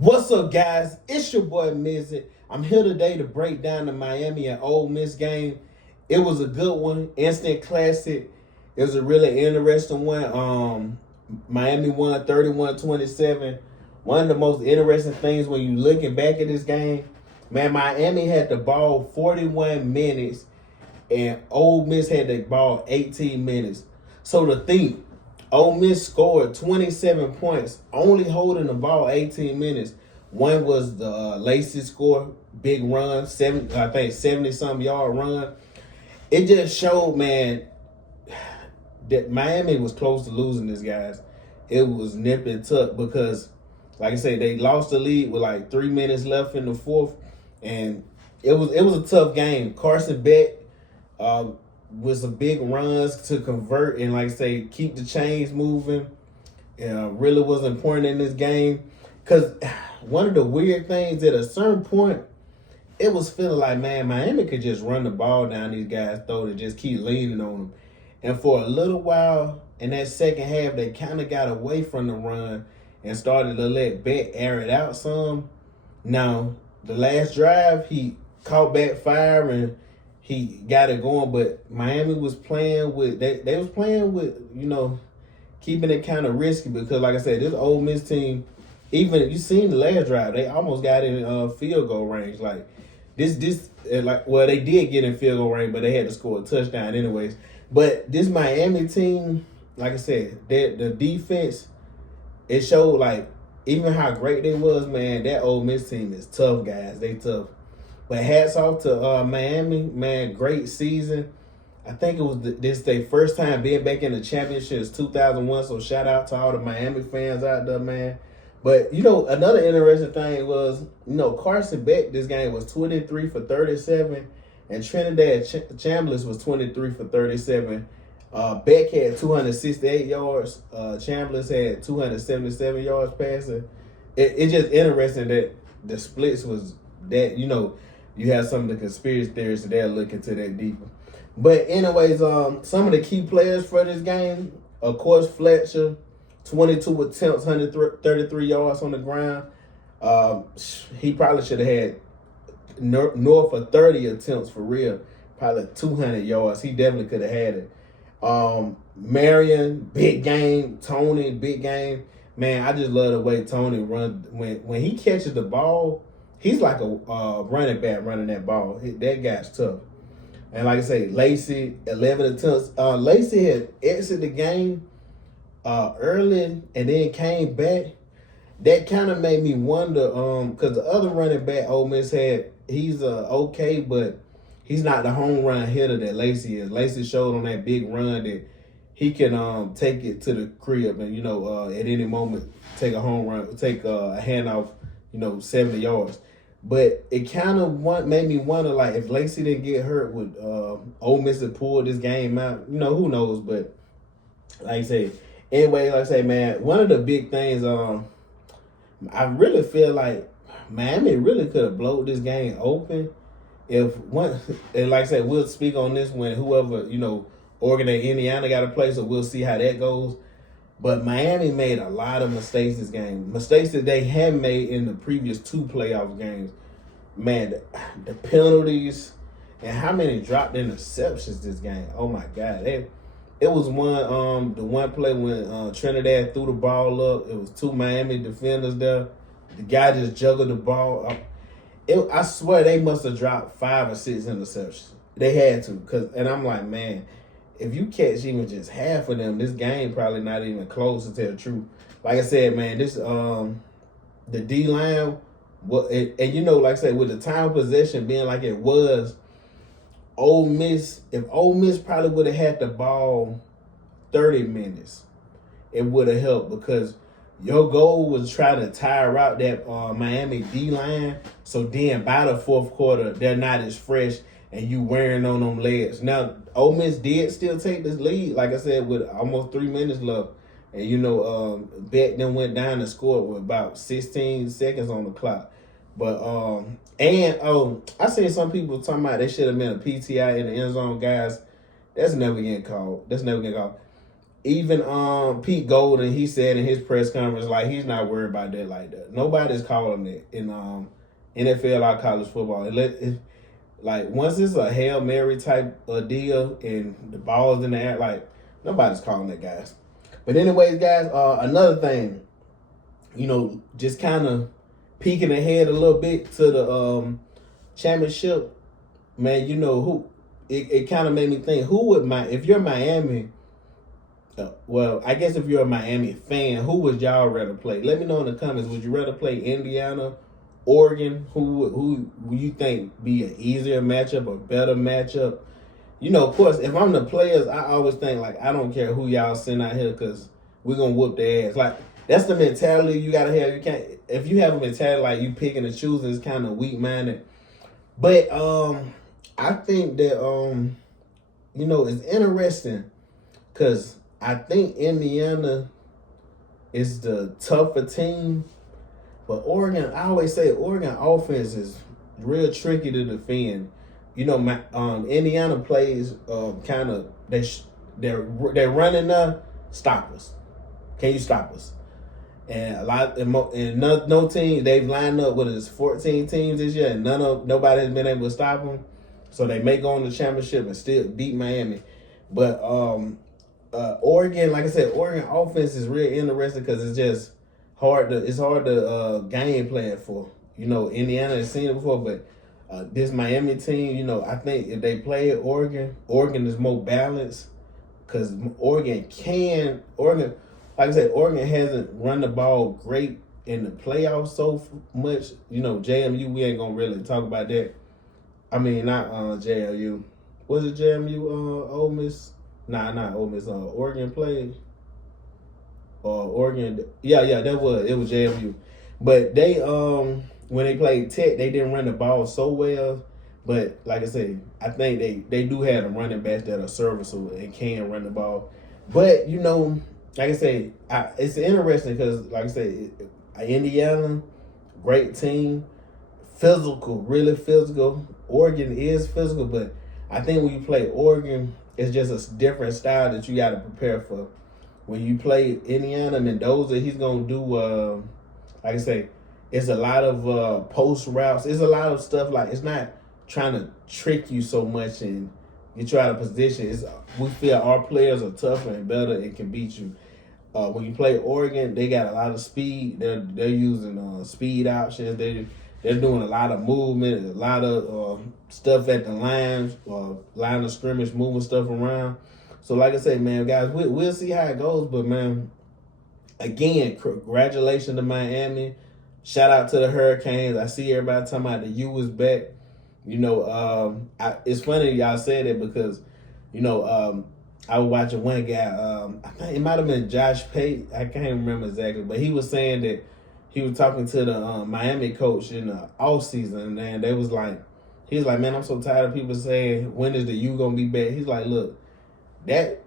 What's up, guys? It's your boy Mizzy. I'm here today to break down the Miami and Ole Miss game. It was a good one, instant classic. It was a really interesting one. Miami won 31-27. One of the most interesting things when you looking back at this game, man, Miami had the ball 41 minutes and Ole Miss had the ball 18 minutes. So to think, Ole Miss scored 27 points, only holding the ball 18 minutes. One was the Lacey score, big run, 70-something yard run. It just showed, man, that Miami was close to losing this, guys. It was nip and tuck because, like I said, they lost the lead with like 3 minutes left in the fourth, and it was a tough game. Carson Beck with some big runs to convert and, like I say, keep the chains moving. Really was important in this game because one of the weird things at a certain point, it was feeling like, man, Miami could just run the ball down these guys' throat and just keep leaning on them. And for a little while in that second half, they kind of got away from the run and started to let Beck air it out some. Now, the last drive, he caught back fire and he got it going, but Miami was playing with they was playing with, keeping it kind of risky because, like I said, this Ole Miss team, even you seen the last drive, they almost got in field goal range. Like they did get in field goal range, but they had to score a touchdown anyways. But this Miami team, like I said, the defense, it showed like even how great they was, man. That Ole Miss team is tough, guys. They tough. But hats off to Miami, man. Great season. I think it was this their first time being back in the championship since 2001. So shout out to all the Miami fans out there, man. But another interesting thing was, Carson Beck this game was 23 for 37, and Trinidad Chambliss was 23 for 37. Beck had 268 yards. Chambliss had 277 yards passing. It's just interesting that the splits was that, you have some of the conspiracy theorists that look into that deeper. But anyways, some of the key players for this game, of course, Fletcher, 22 attempts, 133 yards on the ground. He probably should have had north of 30 attempts for real, probably 200 yards. He definitely could have had it. Marion, big game. Tony, big game. Man, I just love the way Tony runs. When he catches the ball, he's like a running back running that ball. That guy's tough. And like I say, Lacey, 11 attempts. Lacey had exited the game early and then came back. That kind of made me wonder, because the other running back Ole Miss had, he's okay, but he's not the home run hitter that Lacey is. Lacey showed on that big run that he can take it to the crib and, at any moment take a home run, take a handoff, 70 yards. But it kind of made me wonder, like, if Lacey didn't get hurt, would Ole Miss have pulled this game out? Who knows? But like I say, anyway, like I say, man, one of the big things, I really feel like Miami really could have blown this game open if one. And like I said, we'll speak on this when whoever Oregon and Indiana got to play, so we'll see how that goes. But Miami made a lot of mistakes this game. Mistakes that they had made in the previous two playoff games. Man, the penalties and how many dropped interceptions this game. Oh, my God. It was the one play when Trinidad threw the ball up. It was two Miami defenders there. The guy just juggled the ball. I swear they must have dropped 5 or 6 interceptions. They had to. And I'm like, man, if you catch even just half of them, this game probably not even close, to tell the truth. Like I said, man, this the D-line, like I said, with the time of possession being like it was, Ole Miss probably would have had the ball 30 minutes, it would have helped because your goal was trying to tire out that Miami D-line, so then by the fourth quarter, they're not as fresh and you wearing on them legs. Now, Ole Miss did still take this lead, like I said, with almost 3 minutes left. And, Beck then went down and scored with about 16 seconds on the clock. But, I seen some people talking about they should have been a PTI in the end zone, guys. That's never getting called. even Pete Golden, he said in his press conference, like, he's not worried about that like that. Nobody's calling it in NFL or college football. Like, once it's a Hail Mary type of deal and the ball's in the air, like, nobody's calling that, guys. But anyways, guys, another thing, just kind of peeking ahead a little bit to the championship, man, who it kind of made me think, if you're Miami, well, I guess if you're a Miami fan, who would y'all rather play? Let me know in the comments. Would you rather play Indiana, Oregon? Who you think be an easier matchup or better matchup? Of course, if I'm the players, I always think, like, I don't care who y'all send out here because we're going to whoop their ass. Like, that's the mentality you got to have. If you have a mentality like you picking and choosing, it's kind of weak-minded. But I think that, it's interesting because I think Indiana is the tougher team. But Oregon, I always say Oregon offense is real tricky to defend. Indiana plays kind of they're running now. Stop us. Can you stop us? And no team, they've lined up with 14 teams this year, and nobody has been able to stop them. So they may go on the championship and still beat Miami. But Oregon, like I said, Oregon offense is real interesting because it's just hard to game plan for. Indiana has seen it before, but this Miami team, I think if they play Oregon is more balanced because Oregon, like I said, Oregon hasn't run the ball great in the playoffs so much. JMU, we ain't gonna really talk about that. I mean, not JMU. Was it JMU? Ole Miss? Nah, not Ole Miss. Oregon played. Oregon. Yeah, it was JMU. But they when they played Tech, they didn't run the ball so well. But like I said, I think they do have the running backs that are serviceable and can run the ball. But like I say, it's interesting because, like I say, Indiana, great team, physical, really physical. Oregon is physical, but I think when you play Oregon, it's just a different style that you got to prepare for. When you play Indiana, Mendoza, he's going to do, like I say, it's a lot of post routes. It's a lot of stuff, like, it's not trying to trick you so much and get you out of position. We feel our players are tougher and better and can beat you. When you play Oregon, they got a lot of speed. They're using speed options. They're doing a lot of movement, a lot of stuff at the line of scrimmage, moving stuff around. So like I say, man, guys, we'll see how it goes. But, man, again, congratulations to Miami. Shout out to the Hurricanes. I see everybody talking about the U is back. It's funny y'all said it because, I was watching one guy. I think it might have been Josh Pate. I can't remember exactly, but he was saying that he was talking to the Miami coach in the off season, and he was like, man, I'm so tired of people saying, when is the U gonna be back? He's like, look, that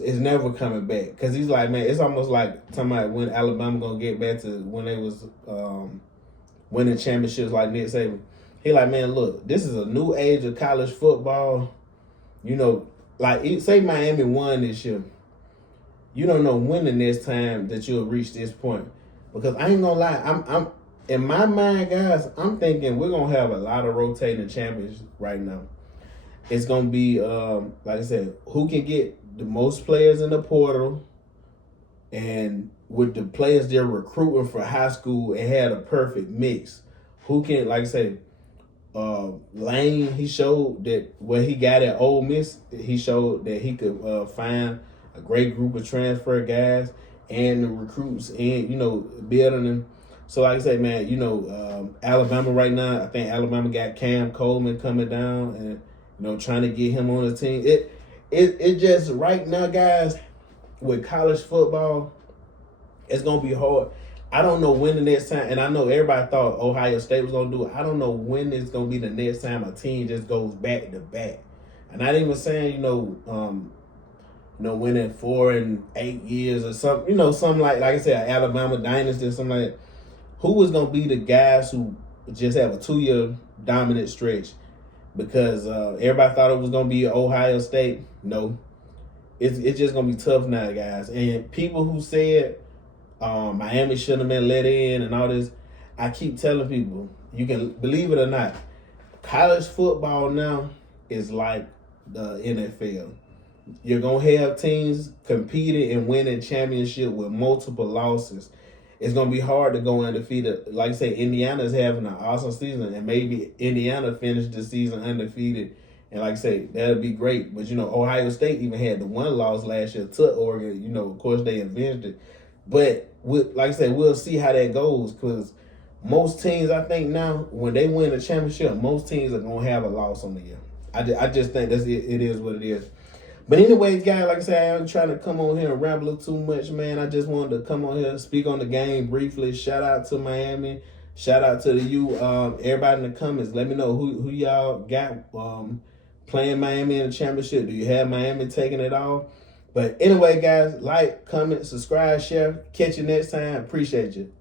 is never coming back, because he's like, man, it's almost like talking about when Alabama gonna get back to when they was winning championships like Nick Saban. He like, man, look, this is a new age of college football. Like, say Miami won this year, you don't know when the next time that you'll reach this point. Because I ain't gonna lie, I'm in my mind, guys, I'm thinking we're gonna have a lot of rotating champions right now. It's gonna be, like I said, who can get the most players in the portal, and with the players they're recruiting for high school and had a perfect mix. Who can, like I say, Lane, he showed that what he got at Ole Miss, he showed that he could find a great group of transfer guys and the recruits and, building them. So like I say, man, Alabama right now, I think Alabama got Cam Coleman coming down and, trying to get him on the team. It just right now, guys, with college football, it's going to be hard. I don't know when the next time, and I know everybody thought Ohio State was going to do it. I don't know when it's going to be the next time a team just goes back to back. And not even saying, winning 4 and 8 years or something, something like I said, Alabama dynasty or something like that. Who is going to be the guys who just have a 2-year dominant stretch? Because everybody thought it was going to be Ohio State. No. it's just gonna be tough now, guys. And people who said Miami shouldn't have been let in and all this, I keep telling people, you can believe it or not, college football now is like the NFL. You're gonna have teams competing and winning championship with multiple losses. It's gonna be hard to go undefeated. Like I say, Indiana's having an awesome season, and maybe Indiana finished the season undefeated. And like I say, that'd be great. But Ohio State even had the one loss last year to Oregon. Of course they avenged it. But like I said, we'll see how that goes, because most teams, I think now, when they win a championship, most teams are gonna have a loss on the year. I just think that's it. It is what it is. But anyways, guys, like I said, I'm trying to come on here and ramble too much, man. I just wanted to come on here, speak on the game briefly. Shout out to Miami. Shout out to everybody in the comments. Let me know who y'all got playing Miami in the championship. Do you have Miami taking it off? But anyway, guys, like, comment, subscribe, share. Catch you next time. Appreciate you.